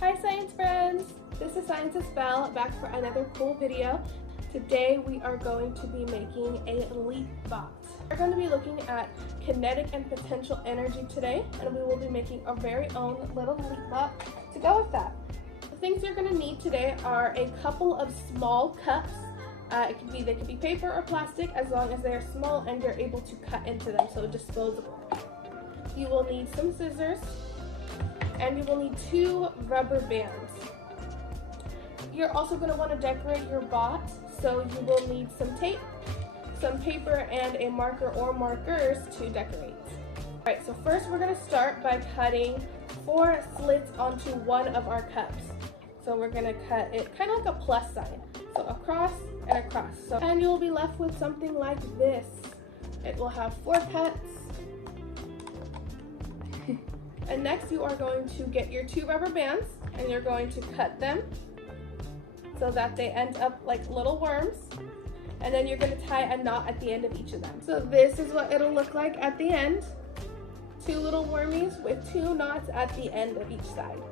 Hi science friends! This is Scientist Belle back for another cool video. Today we are going to be making a leapbot. We're going to be looking at kinetic and potential energy today, and we will be making our very own little leapbot to go with that. The things you're going to need today are a couple of small cups. They could be paper or plastic as long as they are small and you're able to cut into them, so disposable. You will need some scissors, and you will need 2 rubber bands. You're also going to want to decorate your bot, so you will need some tape, some paper, and a marker or markers to decorate. Alright, so first we're going to start by cutting 4 slits onto one of our cups. So we're going to cut it kind of like a plus sign, so across and across. And you'll be left with something like this. It will have 4 cuts. And next you are going to get your 2 rubber bands and you're going to cut them so that they end up like little worms. And then you're going to tie a knot at the end of each of them. So this is what it'll look like at the end. 2 little wormies with 2 knots at the end of each side.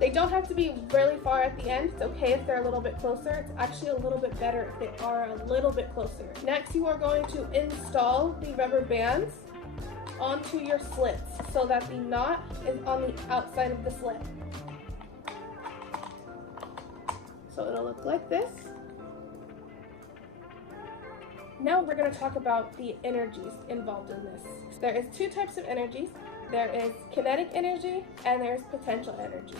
They don't have to be really far at the end. It's okay if they're a little bit closer. It's actually a little bit better if they are a little bit closer. Next you are going to install the rubber bands onto your slits so that the knot is on the outside of the slit. So it'll look like this. Now we're going to talk about the energies involved in this. There is 2 types of energies. There is kinetic energy and there's potential energy.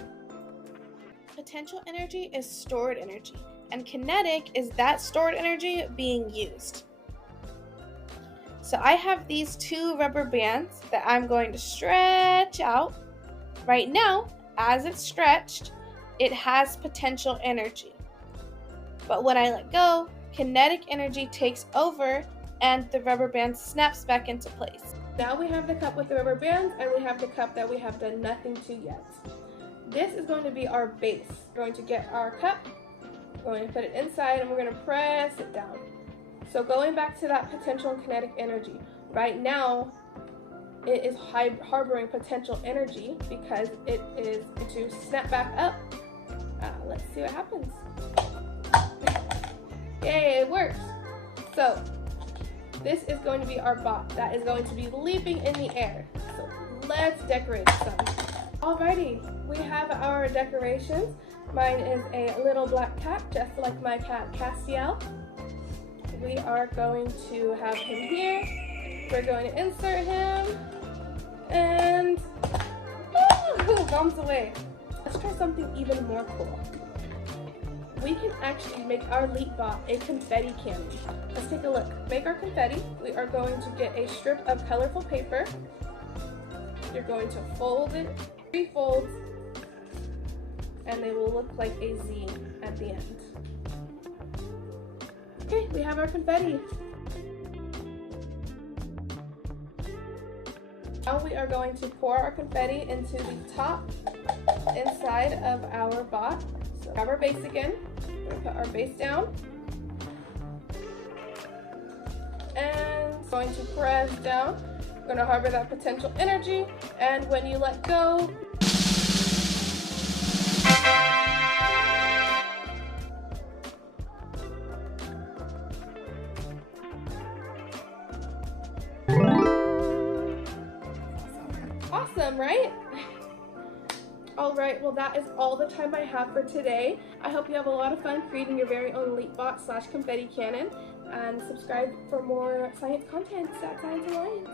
Potential energy is stored energy, and kinetic is that stored energy being used. So I have these 2 rubber bands that I'm going to stretch out. Right now, as it's stretched, it has potential energy. But when I let go, kinetic energy takes over and the rubber band snaps back into place. Now we have the cup with the rubber bands and we have the cup that we have done nothing to yet. This is going to be our base. We're going to get our cup, we're going to put it inside, and we're going to press it down. So going back to that potential and kinetic energy, right now it is harboring potential energy because it is to snap back up. Let's see what happens. Yay, it works. So this is going to be our bot that is going to be leaping in the air. So let's decorate some. Alrighty, we have our decorations. Mine is a little black cat, just like my cat Castiel. We are going to have him here. We're going to insert him, and bounce away. Let's try something even more cool. We can actually make our leapbot a confetti cannon. Let's take a look. Make our confetti. We are going to get a strip of colorful paper. You're going to fold it 3 folds, and they will look like a Z at the end. Okay, we have our confetti. Now we are going to pour our confetti into the top inside of our bot. So grab our base again. We're going to put our base down. And going to press down. We're going to harbor that potential energy. And when you let go, awesome, right? Alright, well that is all the time I have for today. I hope you have a lot of fun creating your very own leapbot / confetti cannon, and subscribe for more science content at Science Alliance.